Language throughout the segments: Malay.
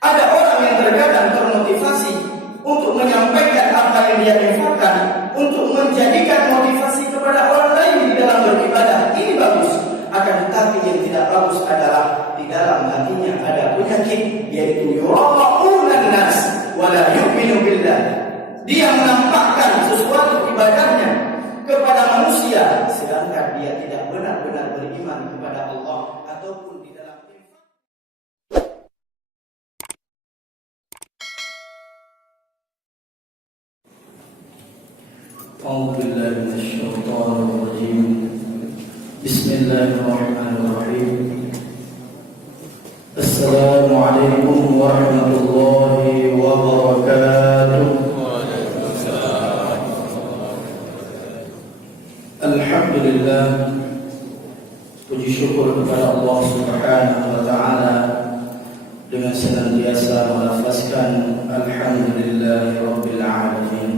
Ada orang yang terkadang termotivasi untuk menyampaikan apa yang dia infakkan, untuk menjadikan motivasi kepada orang lain di dalam beribadah. Ini bagus. Akan tetapi yang tidak bagus adalah di dalam hatinya ada penyakit, yaitu yura'unan nas wala yu'minu billah. Dia menampakkan sesuatu ibadahnya kepada manusia, sedangkan dia tidak benar-benar beriman kepada Allah ataupun di dalam أعوذ بالله من الشيطان الرجيم بسم الله الرحمن الرحيم السلام عليكم ورحمة الله وبركاته Alhamdulillah, puji syukur kepada Allah Subhanahu wa taala dengan senantiasa melafazkan alhamdulillahi rabbil alamin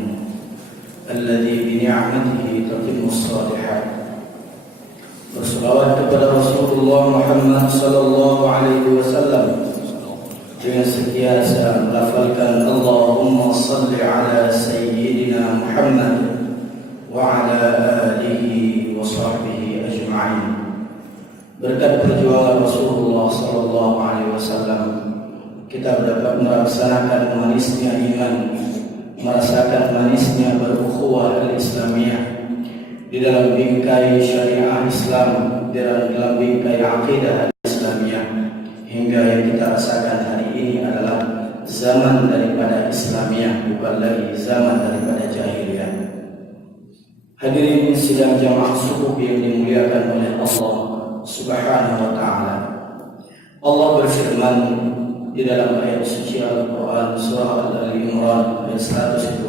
alladzi bi ni'matihi tatimmus shalihat. Berselawat kepada Rasulullah Muhammad sallallahu alaihi wasallam dengan sentiasa melafalkan Allahumma salli ala sayyidina Muhammad wa ala alihi wa sahbihi ajma'in. Berkat perjuangan Rasulullah sallallahu alaihi wasallam, kita dapat melaksanakan manisnya iman, merasakan manisnya berukhuwah al-Islamiyah di dalam bingkai syariah Islam, di dalam bingkai akidah al-Islamiyah, hingga yang kita rasakan hari ini adalah zaman daripada Islamiyah, bukan lagi zaman daripada jahiliyah. Hadirin sidang jamaah subuh yang dimuliakan oleh Allah Subhanahu wa taala. Allah berfirman di dalam ayat suci Al-Quran surah Al-Imran ayat 112.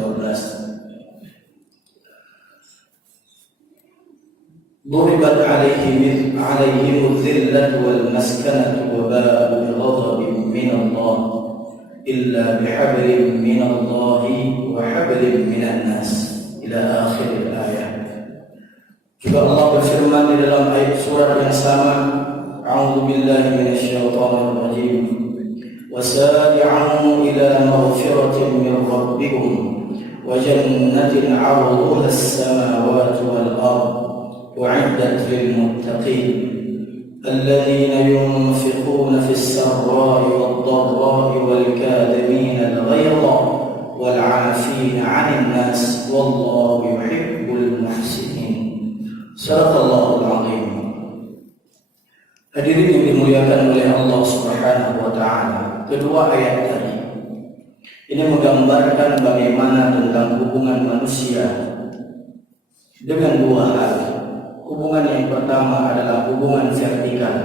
ضربت عليهم الذلة والمسكنة وباءوا بغضب من الله إلا بحبل من الله وحبل من الناس إلى آخر الآية. Juga Allah berfirman di dalam ayat surat yang sama, A'udzu billahi minasyaitonir rajim. وسارعوا إلى مغفرة من ربكم وجنة عرضها السماوات والأرض أعدت للمتقين الذين ينفقون في السراء والضراء والكاظمين الغيظ والعافين عن الناس والله يحب المحسنين. صدق الله العظيم. Hadirin yang dimuliakan oleh Allah Subhanahu wa taala, kedua ayat tadi ini menggambarkan bagaimana tentang hubungan manusia dengan dua hal. Hubungan yang pertama adalah hubungan vertikal,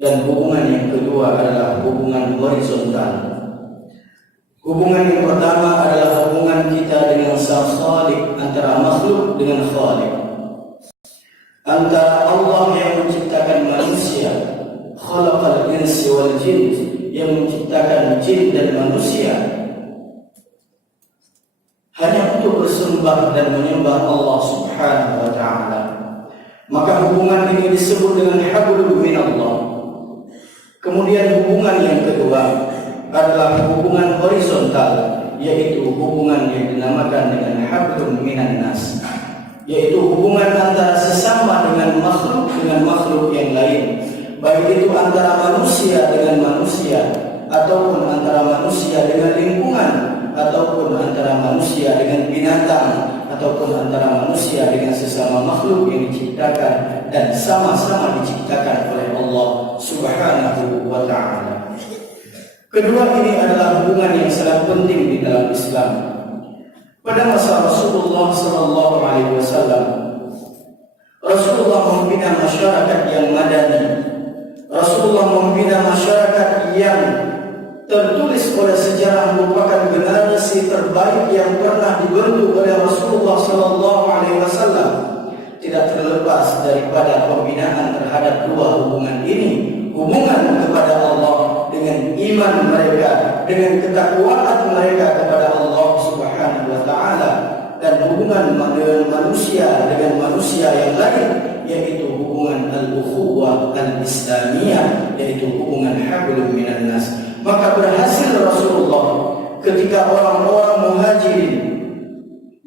dan hubungan yang kedua adalah hubungan horizontal. Hubungan yang pertama adalah hubungan kita dengan Sang Khaliq, antara makhluk dengan Khaliq, antara Allah yang menciptakan manusia, khalaqal insi wal jin, yang menciptakan jin dan manusia hanya untuk bersembah dan menyembah Allah Subhanahu wa taala. Maka hubungan ini disebut dengan hablum minallah. Kemudian hubungan yang kedua adalah hubungan horizontal, yaitu hubungan yang dinamakan dengan hablum minan nas, yaitu hubungan antara sesama dengan makhluk yang lain, baik itu antara manusia dengan manusia, ataupun antara manusia dengan lingkungan, ataupun antara manusia dengan binatang, ataupun antara manusia dengan sesama makhluk yang diciptakan dan sama-sama diciptakan oleh Allah Subhanahu wa ta'ala. Kedua ini adalah hubungan yang sangat penting di dalam Islam. Pada masa Rasulullah sallallahu alaihi wasallam, Rasulullah membina masyarakat yang madani. Rasulullah membina masyarakat yang tertulis oleh sejarah merupakan generasi terbaik yang pernah dibentuk oleh Rasulullah sallallahu alaihi wasallam. Tidak terlepas daripada pembinaan terhadap dua hubungan ini, hubungan kepada Allah dengan iman mereka, dengan ketakwaan mereka kepada Allah Subhanahu wa taala, dan hubungan dengan manusia yang lain, yaitu hubungan al-ukhuwah al-islamiyah, yaitu hubungan hablum minan nas Maka berhasil Rasulullah ketika orang-orang Muhajirin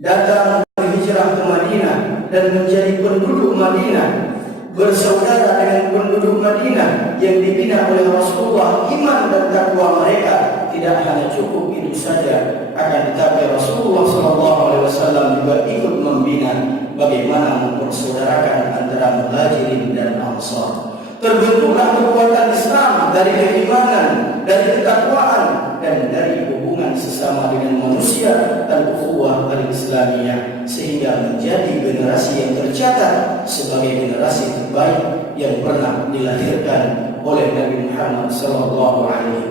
datang berhijrah ke Madinah dan menjadi penduduk Madinah, bersaudara dengan penduduk Madinah yang dibina oleh Rasulullah. Iman dan takwa mereka tidak hanya cukup itu saja, akan tetapi Rasulullah SAW juga ikut membina bagaimana mempersaudarakan antara Muhajirin dan Ansar. Terbentuklah kekuatan Islam dari keimanan, dari ketakwaan, dan dari hubungan sesama dengan manusia dan ukhuwah al-Islamiyah, sehingga menjadi generasi yang tercatat sebagai generasi terbaik yang pernah dilahirkan oleh Nabi Muhammad SAW.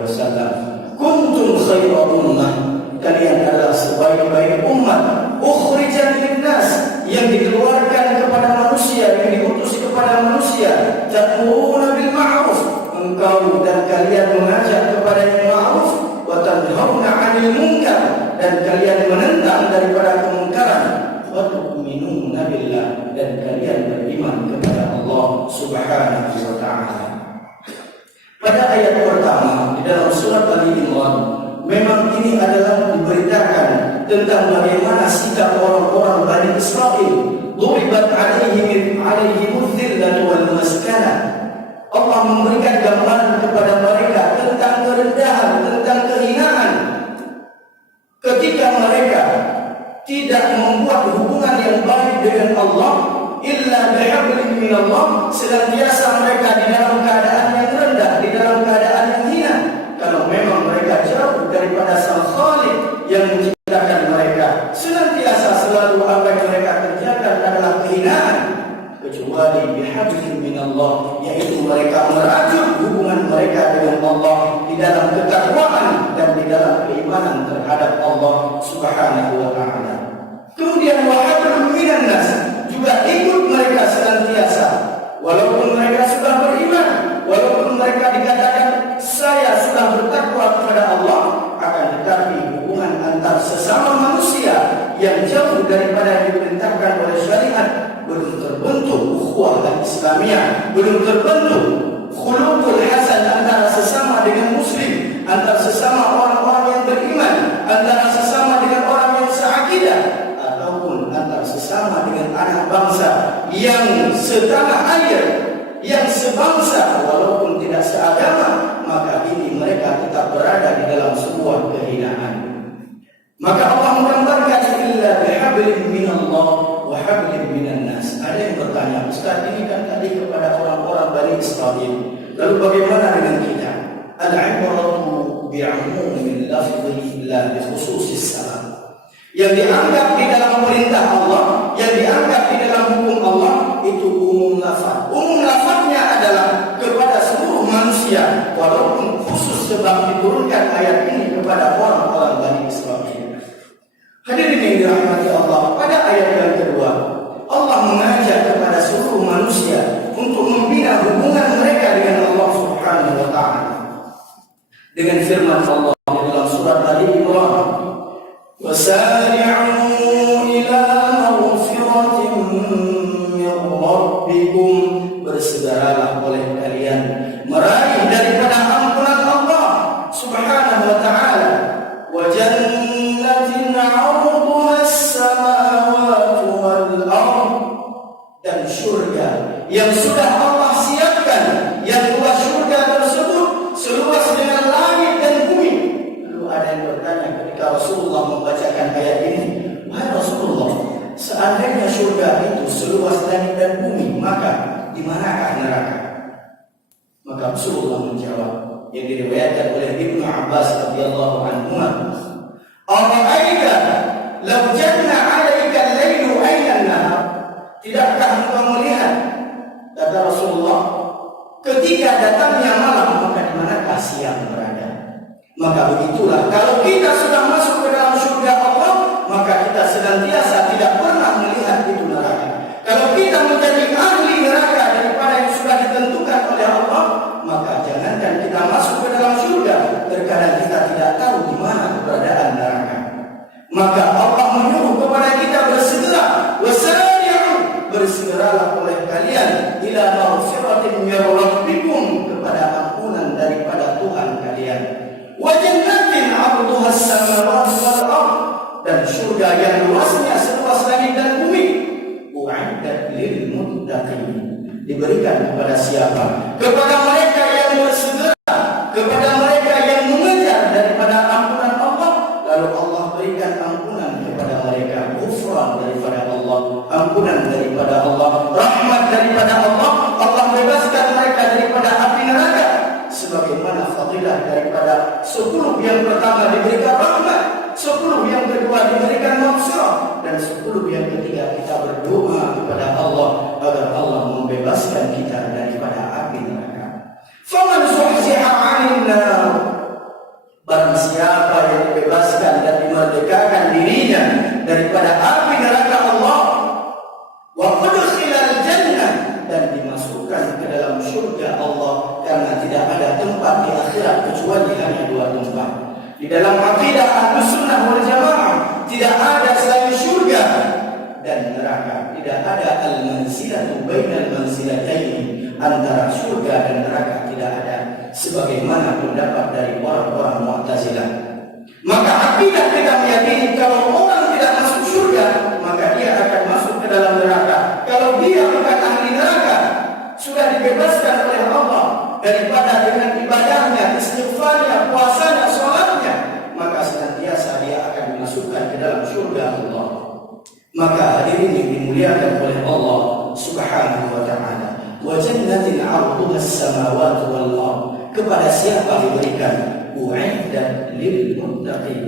Kuntum khairu ummah, kalian adalah sebaik-baik umat, ukhrijat linnas, yang dikeluarkan kepada manusia, yang diutus kepada manusia. Ta'muruna bil ma'ruf, engkau dan kalian mengajak kepada yang ma'ruf, wa tanhauna 'anil munkar, dan kalian menentang daripada kemungkaran, wa tu'minuna billah, dan kalian beriman kepada Allah Subhanahu wa taala. Pada ayat pertama di dalam surat Al-Imran, memang ini adalah diberitakan tentang bagaimana sikap orang-orang Bani Israel. Duribat alaihim dzillatu wal maskanah. Allah memberikan gambaran kepada mereka tentang kerendahan, tentang kehinaan ketika mereka tidak membuat hubungan yang baik dengan Allah, illa bihablin minallah, senantiasa mereka di dalam keadaan yang rendah, di dalam keadaan yang hina. Kalau memang mereka jauh daripada Sang Khaliq yang menciptakan mereka, senantiasa selalu apa yang mereka kerjakan adalah kehinaan, kecuali bihablin minallah, yaitu mereka merajut hubungan mereka dengan Allah di dalam ketakwaan dan di dalam keimanan terhadap Allah Subhanahu wa taala. Kemudian wahablun minan nas, juga ikut mereka senantiasa walaupun mereka sudah beriman, walaupun mereka dikatakan saya sudah bertakwa kepada Allah, akan tetapi hubungan antar sesama manusia yang jauh daripada yang diperintahkan oleh syariat belum terbentuk ukhuwah Islamiyah, belum terbentuk khuluqul hasan antara sesama dengan muslim, antara sesama orang-orang yang beriman, antara sesama dengan orang yang seakidah, ataupun antara sesama dengan anak bangsa yang setanah air, yang sebangsa walaupun tidak seagama, maka ini mereka tetap berada di dalam sebuah kehinaan. Maka Allah menggambarkan illa bihablin minallah wa hablin minan nas. Ada yang bertanya, Ustaz, ini kan tadi kepada orang-orang Bani Israel, lalu bagaimana dengan kita? Al-ibratu bi'umumil lafzi la bi khususis salam. Yang dianggap di dalam perintah Allah, yang dianggap di dalam hukum Allah, itu umum lafaz. Umum lafaznya adalah kepada seluruh manusia, walaupun khusus sebab diturunkan ayat ini kepada orang-orang Bani Israel. Hadirin yang dirahmati Allah, pada ayat yang kedua, Allah mengajak kepada seluruh manusia untuk membina hubungan mereka dengan Allah Subhanahu wa taala. Dengan firman Allah di dalam surat Al-Imran, "Wasari'u ila maghfiratin min rabbikum", bersegeralah oleh kalian meraih daripada ampunan Allah Subhanahu wa taala, wa jannatin 'arduha as-samawati wal ard, dan surga yang sudah Allah siapkan, yang luas surga tersebut seluas dengan langit dan bumi. Lalu ada yang bertanya ketika Rasulullah membacakan ayat ini, "Wahai Rasulullah, seandainya surga itu seluas langit dan bumi, maka di manakah neraka?" Maka Rasulullah menjawab, yang diriwayatkan oleh Ibnu Abbas radhiyallahu anhu, "Ara'aita law janna 'alaika al-lailu ayna an-nahar?" Tidakkah engkau melihat, kata Rasulullah, ketika datangnya malam, maka di manakah siang berada? Maka begitulah, kalau kita sudah masuk ke dalam surga Allah, maka kita senantiasa tidak pernah melihat itu neraka. Kalau kita menjadi ahli neraka daripada yang sudah ditentukan oleh Allah, maka jangankan kita masuk ke dalam surga, terkadang kita tidak tahu di mana keberadaan neraka. Maka Allah menyuruh kepada kita bersegera, wasari'u, bersegeralah oleh kalian ila maghfiratin min rabbikum, kepada ampunan daripada Tuhan kalian, surga yang luasnya seluas langit dan bumi. U'iddat lil muttaqin. Diberikan kepada siapa? Kepada mereka yang bersegera, kepada mereka yang mengejar daripada ampunan Allah. Lalu Allah berikan ampunan kepada mereka, ghufran daripada Allah, ampunan daripada Allah, rahmat daripada Allah. Allah bebaskan mereka daripada api neraka. Sebagaimana fadilah daripada 10 yang pertama diberikan rahmat, 10 yang kedua diberikan maghfirah, dan 10 yang ketiga kita berdoa kepada Allah agar Allah membebaskan kita daripada api neraka. Faman zuhziha 'anil nar, barang siapa yang dibebaskan dan dimerdekakan dirinya daripada api neraka Allah, wa udkhilal jannah, dan dimasukkan ke dalam syurga Allah, karena tidak ada tempat di akhirat kecuali hanya 2 tempat. Di dalam akidah Ahlussunnah wal Jamaah tidak ada selain syurga dan neraka. Tidak ada al-manzilatu bainal manzilataini, antara syurga dan neraka tidak ada, sebagaimana pendapat dari orang-orang Mu'tazilah. Maka akidah kita meyakini kalau orang tidak masuk syurga, maka dia akan masuk ke dalam neraka. Kalau dia bukan ahli neraka, sudah dibebaskan oleh Allah daripada dengan ibadahnya, istighfarnya, puasanya, sholatnya, maka senantiasa dia akan dimasukkan ke dalam syurga Allah. Maka hadirin yang dimuliakan oleh Allah Subhanahu wa ta'ala, wa jannatin 'arduha as-samawati wal ardh, kepada siapa diberikan? U'iddat lil muttaqin,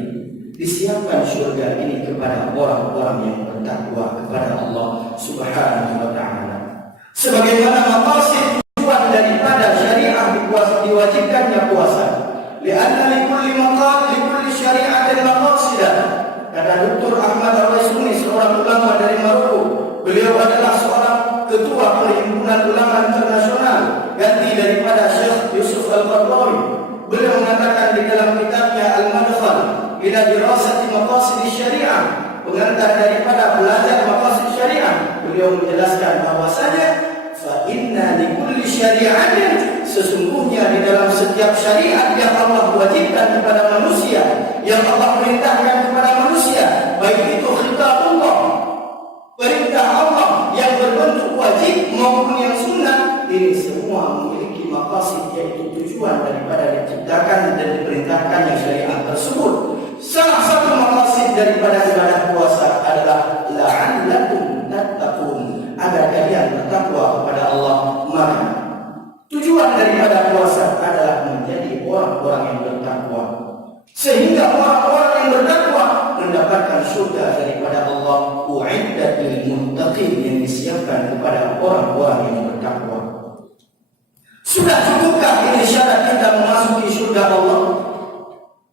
disiapkan syurga ini kepada orang-orang yang bertakwa kepada Allah Subhanahu wa ta'ala. Sebagaimana maqasid tujuan daripada syariah diwajibkannya puasa. Lianna likulli maqam likulli syari'atin maqasidah. Kata Dr. Ahmad Al-Waisuni, seorang ulama dari Maroko. Beliau adalah seorang ketua Perhimpunan Ulama Internasional, ganti daripada Syekh Yusuf Al-Qardawi. Beliau mengatakan di dalam kitabnya Al-Madkhal ila dirasati maqasid syariah, pengantar daripada belajar maqasid syariah, beliau menjelaskan bahwasanya fa inna likulli syari'atin, sesungguhnya di dalam setiap syariat yang Allah wajibkan kepada manusia, yang Allah perintahkan kepada manusia, baik itu khitabullah, perintah Allah yang berbentuk wajib maupun yang sunnah, ini semua memiliki maqasid, yaitu tujuan daripada diciptakan dan diperintahkannya syariat tersebut. Salah satu maqasid daripada ibadah puasa adalah la'allakum tattaqun, agar kalian bertakwa kepada Allah. Maka tujuan daripada puasa adalah menjadi orang-orang yang bertakwa, sehingga orang-orang yang bertakwa mendapatkan surga daripada Allah. U'iddat lil muttaqin, yang disiapkan kepada orang-orang yang bertakwa. Sudah cukupkah ini syarat kita memasuki surga Allah?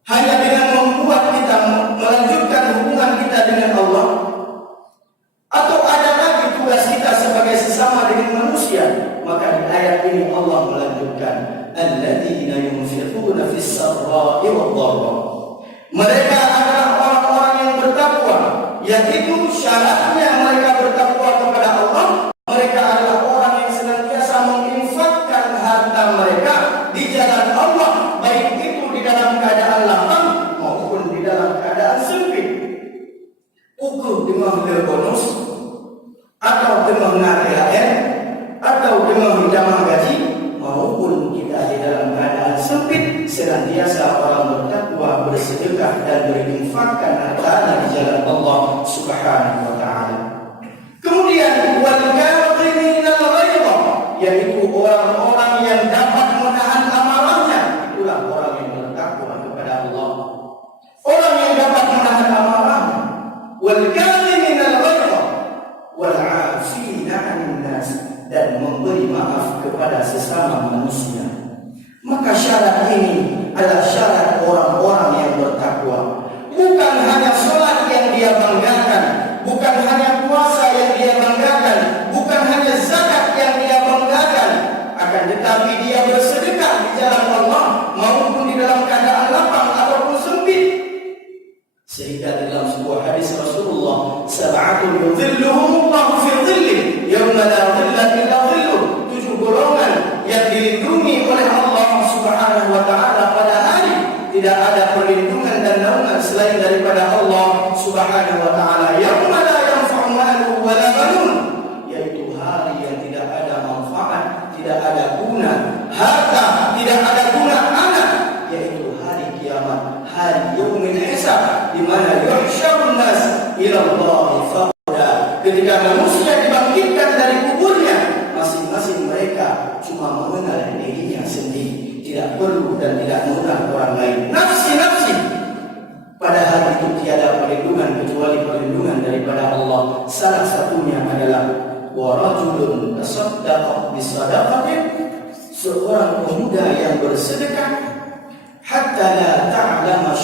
Hanya dengan membuat kita melanjutkan hubungan kita dengan Allah? Atau ada lagi tugas kita sebagai sesama dengan manusia? Maka di ayat ini Allah melanjutkan, alladzina yunfiquna fis sarra'i wad dharra, mereka adalah orang-orang yang bertakwa, yaitu syaratnya mereka bertakwa kepada Allah. Mereka adalah orang yang senantiasa menginfakkan harta mereka di jalan Allah, baik itu di dalam keadaan lapang maupun di dalam keadaan sempit. Ukur dengan bonus, atau dengan THR, atau dengan jamaah gaji, maupun kita di dalam keadaan sempit, senantiasa orang bertakwa, bersedekah dan berinfakkan hartanya di jalan Allah Subhanahu wa ta'ala. Kemudian wal kadhiminal ghaidha, yaitu orang-orang yang dapat menahan amarahnya, itulah orang yang bertakwa kepada Allah. Orang yang dapat menahan amarahnya, wal kadhiminal ghaidha wal 'afina 'anil nas, dan memberi maaf kepada sesama manusia. Maka syarat ini adalah syarat orang-orang yang bertakwa. Bukan hanya sholat yang dia banggakan, bukan hanya puasa yang dia banggakan, bukan hanya zakat yang dia banggakan, akan tetapi dia bersedekah di jalan Allah maupun di dalam keadaan lapang ataupun sempit. Sehingga dalam sebuah hadis Rasulullah, sab'atun yudhilluhumullahu fi dhillih yawma la dhilla illa dhilluh, 7 golongan yang dilindungi oleh Allah Subhanahu wa ta'ala pada hari tidak ada perlindungan dan naungan selain daripada Allah Subhanahu Subhanahu wa taala, yauma la yanfa'u malun wala banun, yaitu hari yang tidak ada manfaat, tidak ada guna harta, tidak ada guna anak, yaitu hari kiamat, hari yaumil hisab, di mana yuhsyarun nas ila Allah fawda. Ketika manusia dibangkitkan dari kuburnya, masing-masing mereka cuma mengenal dirinya sendiri, tidak perlu dan tidak mengenal orang lain. Nafsi, nafsi. Pada hari itu tiada perlindungan kecuali perlindungan daripada Allah. Salah satunya adalah wa rajulun tasaddaqa bisadaqatin, seorang pemuda yang bersedekah hatta la ta'lama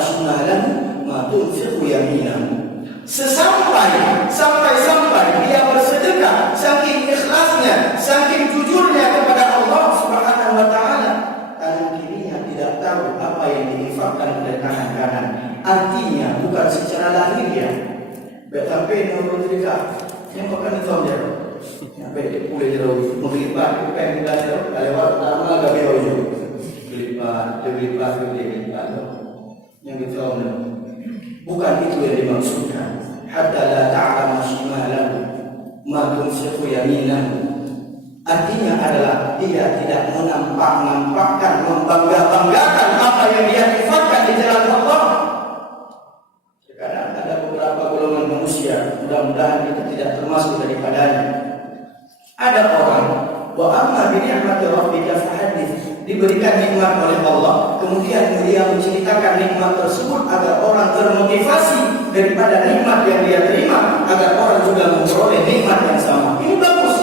shimalahu ma tunfiqu yaminahu. Sampai dia bersedekah, saking ikhlasnya, saking jujurnya kepada Allah Subhanahu wa taala, tangan kirinya tidak tahu apa yang diinfakkan oleh tangan kanan. Artinya bukan secara lahiriah. Sampai nombor sedekah yang makan itu dia. Sampai boleh jero melipat pen dan jero lewat lama agak berojo. Dilipat. Yang itu bukan itu yang dimaksudkan. Hatta la ta'lama shimalahu ma tunfiqu yaminahu. Artinya adalah dia tidak menampakkan, membanggakan apa yang dia infakkan di jalan Allah. Sekarang ada beberapa golongan manusia, mudah-mudahan kita tidak termasuk daripadanya. Ada orang wa amma bi ni'mati rabbika fahaddits, diberikan nikmat oleh Allah, kemudian dia menceritakan nikmat tersebut agar orang termotivasi daripada nikmat yang dia terima, agar orang juga memperoleh nikmat yang sama. Ini bagus.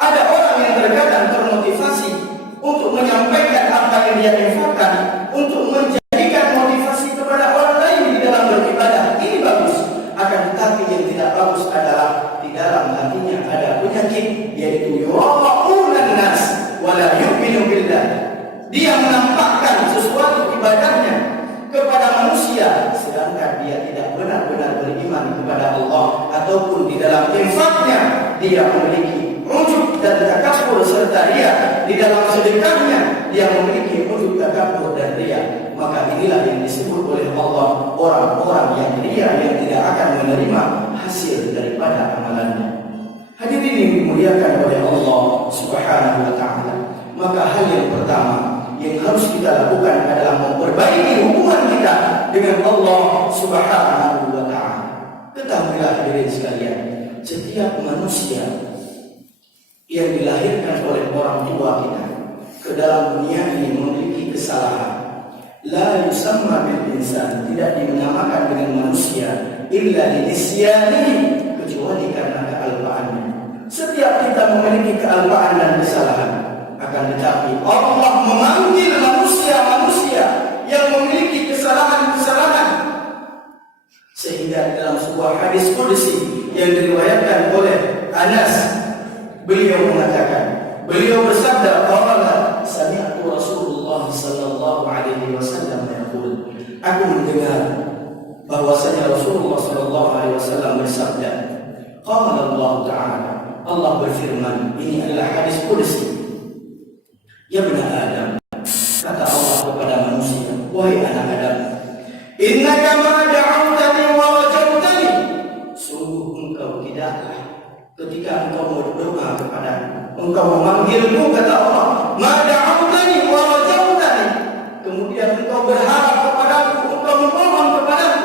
Ada orang yang terkadang termotivasi untuk menyampaikan apa yang dia infakkan, untuk menjadikan motivasi kepada orang lain di dalam beribadah. Ini bagus. Akan tetapi yang tidak bagus adalah di dalam hatinya ada penyakit, yaitu yura'unan nas wala yu'minu billah. Dia menampakkan sesuatu ibadahnya kepada manusia, sedangkan dia tidak benar-benar beriman kepada Allah, ataupun di dalam infaknya dia memiliki ujub dan takabur, serta dia di dalam sedekahnya dia memiliki ujub, takabur dan riya. Maka inilah yang disebut oleh Allah orang-orang yang riya, yang tidak akan menerima hasil daripada amalannya. Hadirin yang dimuliakan oleh Allah Subhanahu wa taala, maka hal yang pertama yang harus kita lakukan adalah memperbaiki hubungan kita dengan Allah Subhanahu wa taala. Ketahuilah hadirin sekalian, setiap manusia yang dilahirkan oleh orang tua kita ke dalam dunia ini memiliki kesalahan. La yusamma bil insan, tidak dinamakan dengan manusia illa linisyani, kecuali karena kealpaannya. Setiap kita memiliki kealpaan dan kesalahan, akan tetapi Allah memanggil manusia-manusia yang memiliki kesalahan-kesalahan. Sehingga dalam sebuah hadis qudsi yang diriwayatkan oleh Anas, beliau mengatakan, beliau bersabda, qala sami'tu Rasulullah sallallahu alaihi wasallam yaqul, aku mendengar bahwasanya Rasulullah sallallahu alaihi wasallam bersabda, qala Allah taala, Allah berfirman, ini adalah hadis qudsi, ya bani Adam, kata Allah kepada manusia, wahai anak Adam, innaka ma da'awtani wa rajawtani, sungguh engkau tidaklah ketika engkau berdoa kepadaku, engkau memanggilku, kata Allah, ma da'awtani wa rajawtani, kemudian engkau berharap kepadaku, engkau memohon kepadaku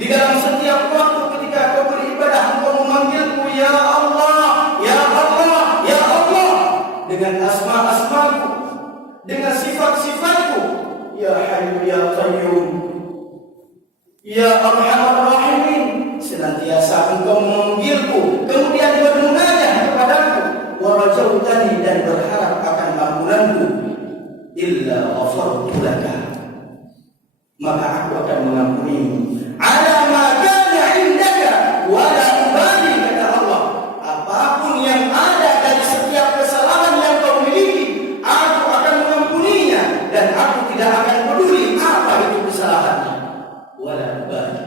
di dalam setiap waktu ketika kau beribadah, engkau memanggilku, ya Allah, ya Allah, ya Allah, dengan asma-asmaku, dengan sifat-sifatku, ya Hayyu ya Qayyum, ya Arhamar Rahimin, senantiasa engkau memanggilku, kemudian bermunajat kepadaku, wa rajautani, dan berharap akan ampunanku, illa ghafartu laka, maka aku akan mengampunimu, ala ma kana indaka wa la ubali, kata Allah, apapun yang ada dari setiap kesalahan yang kau miliki, aku akan mengampuninya, dan aku tidak akan peduli apa itu kesalahannya, wala ubali,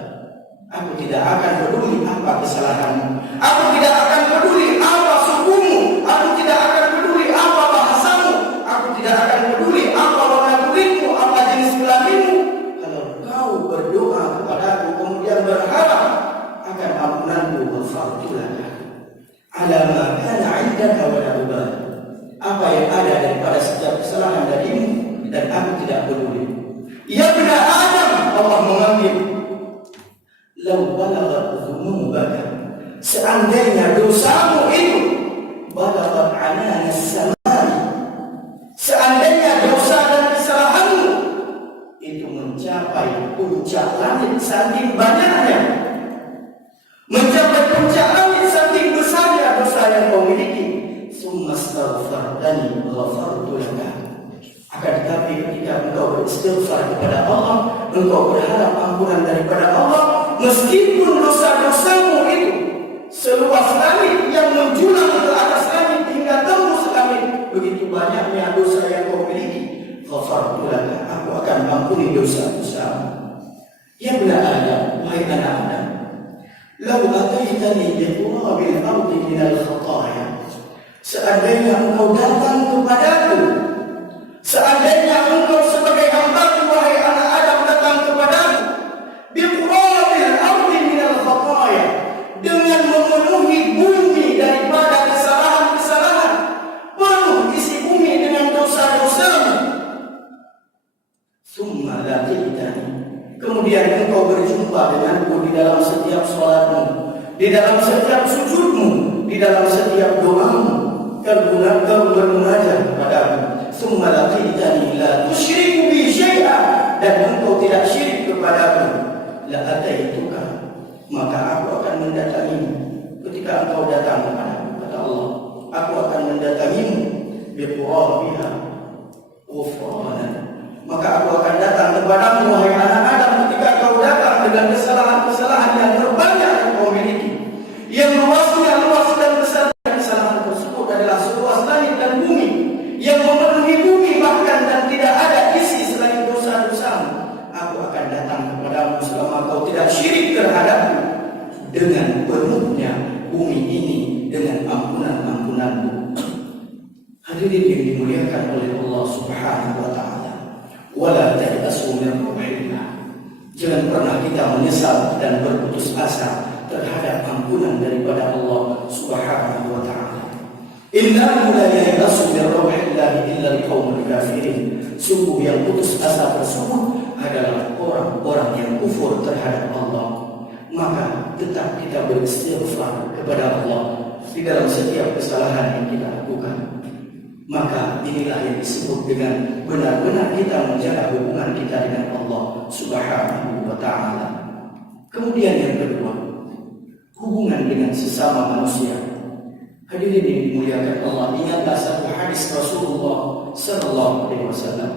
aku tidak akan peduli apa kesalahanmu, aku tidak akan peduli apa sukumu, aku tidak akan peduli apa bahasamu, aku tidak akan peduli apa warna kulitmu, apa jenis kelaminmu. Kalau kau yang ada daripada setiap kesalahan darimu, dan aku tidak peduli. Ya bani Adam, Allah memanggil, lau balaghat dhunubaka, seandainya dosamu itu balaghat anana as-samai, seandainya dosa dan kesalahanmu itu mencapai puncak langit saking banyaknya, mencapai puncak langit saking besarnya dosa yang kau miliki, summa astaghfartani ghafartu laka, akan tetapi ketika engkau beristighfar kepada Allah, engkau berharap ampunan daripada Allah, meskipun dosa-dosamu itu seluas langit yang menjulang ke atas langit hingga tembus langit, begitu banyaknya dosa yang kau miliki, ghafartu laka, aku akan ampuni dosa-dosamu. Ya bani Adam, wahai anak Adam, lau ataitani biqurabil ardi minal khataya, seandainya engkau datang kepadaku, seandainya engkau sebagai hamba-Ku wahai anak Adam datang kepadaku, biqurabil ardi minal khataya, dengan memenuhi bumi daripada kesalahan-kesalahan, penuh isi bumi dengan dosa-dosamu, summa laqitani, kemudian engkau berjumpa denganku di dalam setiap salatmu, di dalam setiap sujudmu, di dalam setiap doamu, kau bermunajat kepadaku, summa laqitani la tusyriku bi syai'a, dan engkau tidak syirik kepadaku, la ataituka, maka aku akan mendatangimu. Ketika engkau datang kepadaku, kata Allah, aku akan mendatangimu biqurabiha ghufranan, maka aku akan datang kepadamu wahai anak Adam ketika kau datang dengan kesalahan-kesalahan yang terbanyak yang kau miliki, yang luasnya luas dan besar. Kesalahan tersebut adalah seluas langit dan bumi, yang memenuhi bumi bahkan, dan tidak ada isi selain dosa-dosamu. Aku akan datang kepadamu selama kau tidak syirik terhadapku, dengan penuhnya bumi ini dengan ampunan-ampunanmu. Hadirin yang dimuliakan oleh Allah Subhanahu wa ta'ala, wala ta'asu min rahmatillah, jangan pernah kita menyesal dan berputus asa terhadap ampunan daripada Allah Subhanahu wa ta'ala. Innahu la ya'asu min rahmatillah illa al-qaumul kafirin, sungguh yang putus asa tersebut adalah orang-orang yang kufur terhadap Allah. Maka tetap kita beristighfar kepada Allah di dalam setiap kesalahan yang kita lakukan. Maka inilah yang disebut dengan benar-benar kita menjaga hubungan kita dengan Allah Subhanahu wa ta'ala. Kemudian yang kedua, hubungan dengan sesama manusia. Hadirin yang dimuliakan Allah, ingatlah satu hadis Rasulullah sallallahu alaihi wasallam.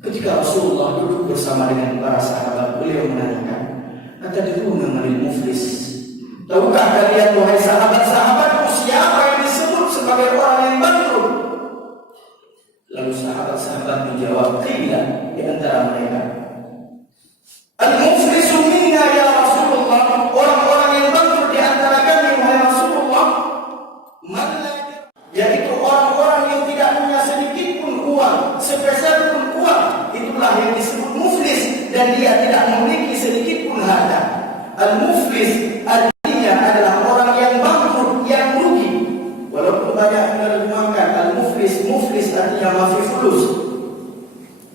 Ketika Rasulullah duduk bersama dengan para sahabat, beliau menanyakan, atadruna manil muflis? Tahukah kalian wahai sahabat-sahabatku siapa yang disebut sebagai orang yang bangkrut? Lalu sahabat-sahabat menjawab, qila, di antara mereka, al-muflisu minna ya Rasulullah, orang-orang yang bangkrut di antara kami wahai Rasulullah, yaitu orang-orang yang tidak punya sedikit pun uang, sepeser pun uang, itulah yang disebut muflis, dan dia tidak memiliki sedikit pun harta. Al-muflis artinya adalah orang yang bangkrut, yang rugi. Walaupun banyak menerjemahkan al-muflis, muflis artinya mafi fulus,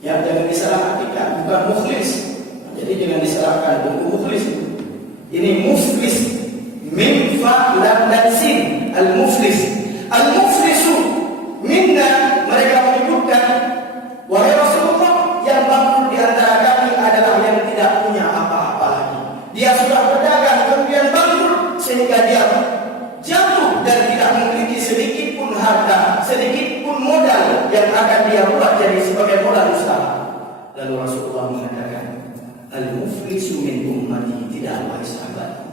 yang jangan disalahartikan, bukan muflis. Jadi jangan disalahkan buku muflis. Ini muflis, mim, fa, lam, dan sin. Al-muflis, al-muflisu minna, mereka menyebutkan, wahai Rasulullah, yang bangkrut di antara kami adalah yang tidak punya apa-apa lagi. Dia sudah berdagang kemudian bangkrut sehingga dia jatuh dan tidak memiliki sedikit pun harta, sedikit pun modal yang akan dia buat jadi sebagai modal usaha. Lalu Rasulullah mengatakan, al-muflisu min ummati, tidak wahai sahabat.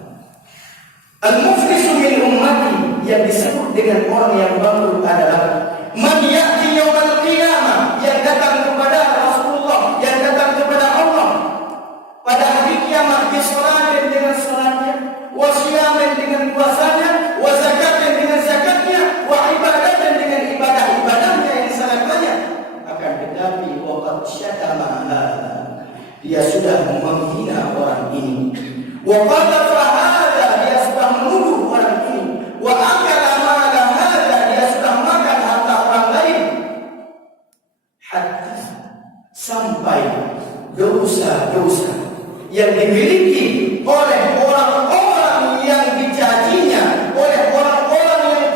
Al-muflisu min ummati, yang disebut dengan orang yang bangkrut adalah man ya'ti yaumal qiyamah, yang datang kepada Rasulullah, yang datang kepada Allah pada hari kiamat, bisolatin dengan solatnya, wa siyamin dengan puasanya, wa zakatin dengan zakatnya, wa ibadatin dengan ibadah-ibadahnya yang sangat banyak. Akan tetapi waqad syatama, dia sudah menghina orang ini, wa qadhafa hadza, dia sudah menuduh orang ini, wa akala mala hadza, dia sudah makan harta orang lain, dosa-dosa yang dimiliki oleh orang-orang yang dicacinya, oleh orang-orang yang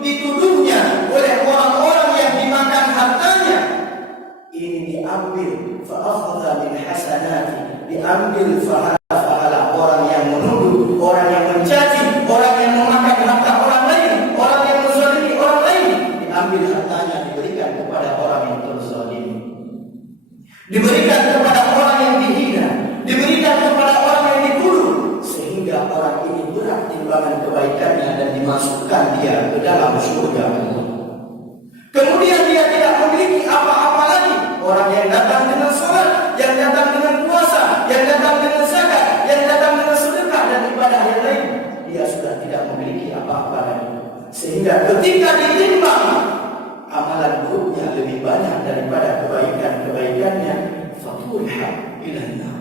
dituduhnya, oleh orang-orang yang dimakan hartanya. Ini diambil fa'akhadha min hasanati, diambil pahala orang yang menuduh, orang yang mencaci, orang yang memakan harta orang lain, orang yang menzalimi orang lain, diambil hartanya diberikan kepada orang yang terzalimi, diberikan kepada orang yang dihina, diberikan kepada orang yang dituduh, sehingga orang ini berat timbangan kebaikannya dan dimasukkan dia ke dalam surga Allah. Kemudian dia tidak memiliki apa-apa lagi. Orang yang datang dengan salat, yang datang dengan puasa, yang datang dengan zakat, yang datang dengan sedekah dan ibadah yang lain, dia sudah tidak memiliki apa-apa lagi. Sehingga ketika ditimbang, amalan buruknya lebih banyak daripada kebaikan-kebaikannya, fatulha ilanna,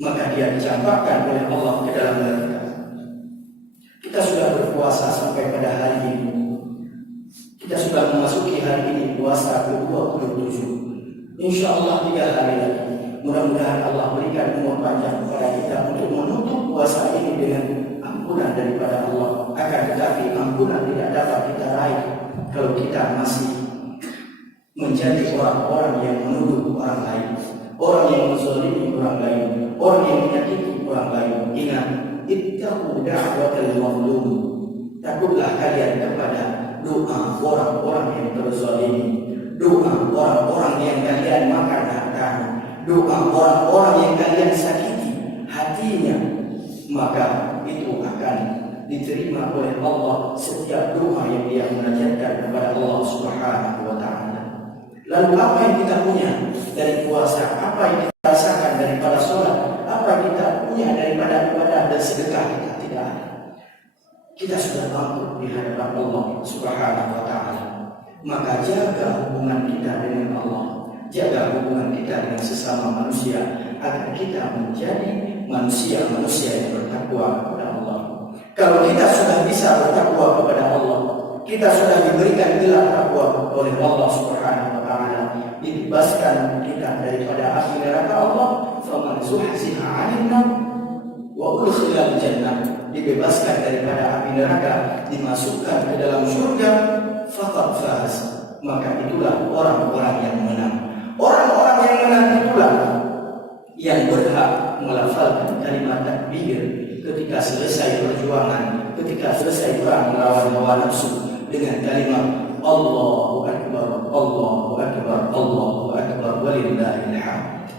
maka dia dicampakkan oleh Allah ke dalam neraka. Kita sudah berpuasa sampai pada hari ini. Kita sudah memasuki hari ini puasa ke-27. InsyaAllah 3 hari lagi. Mudah-mudahan Allah berikan umur panjang kepada kita untuk menutup puasa ini dengan ampunan daripada Allah. Akan tetapi ampunan tidak dapat kita raih kalau kita masih menjadi orang-orang yang menuduh orang lain, orang yang menzalimi orang lain, orang yang menyakiti orang lain. Ingat, ittaqu da'watal mazlum. Takutlah kalian kepada doa orang-orang yang terzalimi, doa orang-orang yang kalian makan hartanya, doa orang-orang yang kalian sakiti hatinya, maka itu akan diterima oleh Allah setiap doa yang dia munajatkan kepada Allah Subhanahu wa taala. Lalu apa yang kita punya dari puasa? Apa yang kita rasakan daripada sholat? Apa yang kita punya daripada ibadah dan sedekah? Kita tidak ada. Kita sudah bangkrut di hadapan Allah Subhanahu wa taala. Maka jaga hubungan kita dengan Allah, jaga hubungan kita dengan sesama manusia, agar kita menjadi manusia-manusia yang bertakwa kepada Allah. Kalau kita sudah bisa bertakwa kepada Allah, kita sudah diberikan gelar takwa oleh Allah Subhanahu wa taala, dibebaskan kita daripada api neraka Allah, faman zuhziha 'anil nar wa udkhila al-jannah, dibebaskan daripada api neraka, dimasukkan ke dalam surga, faqad faz, maka itulah orang-orang yang menang. Orang-orang yang menang itulah yang berhak melafalkan kalimat takbir ketika selesai perjuangan, ketika selesai perang melawan hawa nafsu, dengan kalimat Allahu Akbar, Allahu Akbar, Allahu Akbar, walillahil hamd.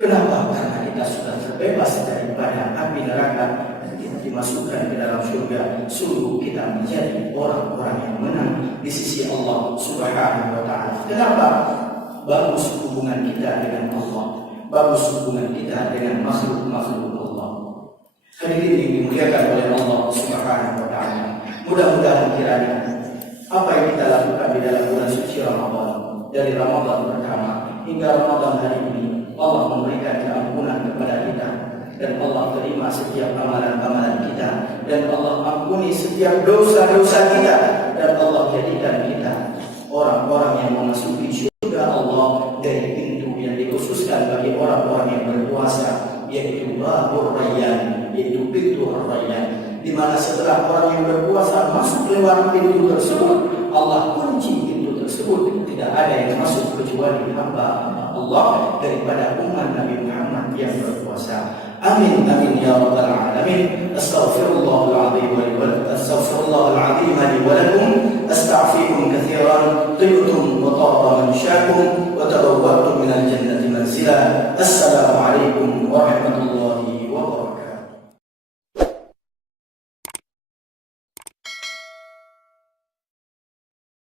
Kenapa? Karena kita sudah terbebas daripada api neraka dan kita dimasukkan ke dalam surga. Sungguh kita menjadi orang-orang yang menang di sisi Allah Subhanahu wa taala. Kenapa? Bagus hubungan kita dengan Allah, bagus hubungan kita dengan makhluk-makhluk Allah. Hadirin yang dimuliakan oleh Allah Subhanahu wa taala. Mudah-mudahan kiranya apa yang kita lakukan di dalam bulan suci Ramadan, dari Ramadan pertama hingga Ramadan hari ini, Allah memberikan keampunan kepada kita, dan Allah terima setiap amalan-amalan kita, dan Allah ampuni setiap dosa-dosa kita, dan Allah jadikan kita orang-orang yang memasuki surga Allah dari pintu yang dikhususkan bagi orang-orang yang berpuasa, yaitu Babur Rayyan, yaitu pintu Ar-Rayyan, di mana setelah orang yang berpuasa masuk lewat pintu tersebut, Allah kunci pintu tersebut. Tidak ada yang masuk kecuali hamba Allah daripada umat Nabi Muhammad yang berpuasa. Amin amin ya rabbal alamin. Astaghfirullahal azim wa lakum. Astaghfirukum katsiran. Tibtum wa taba manshakum wa tabawwa'tum minal jannati manzila. Assalamu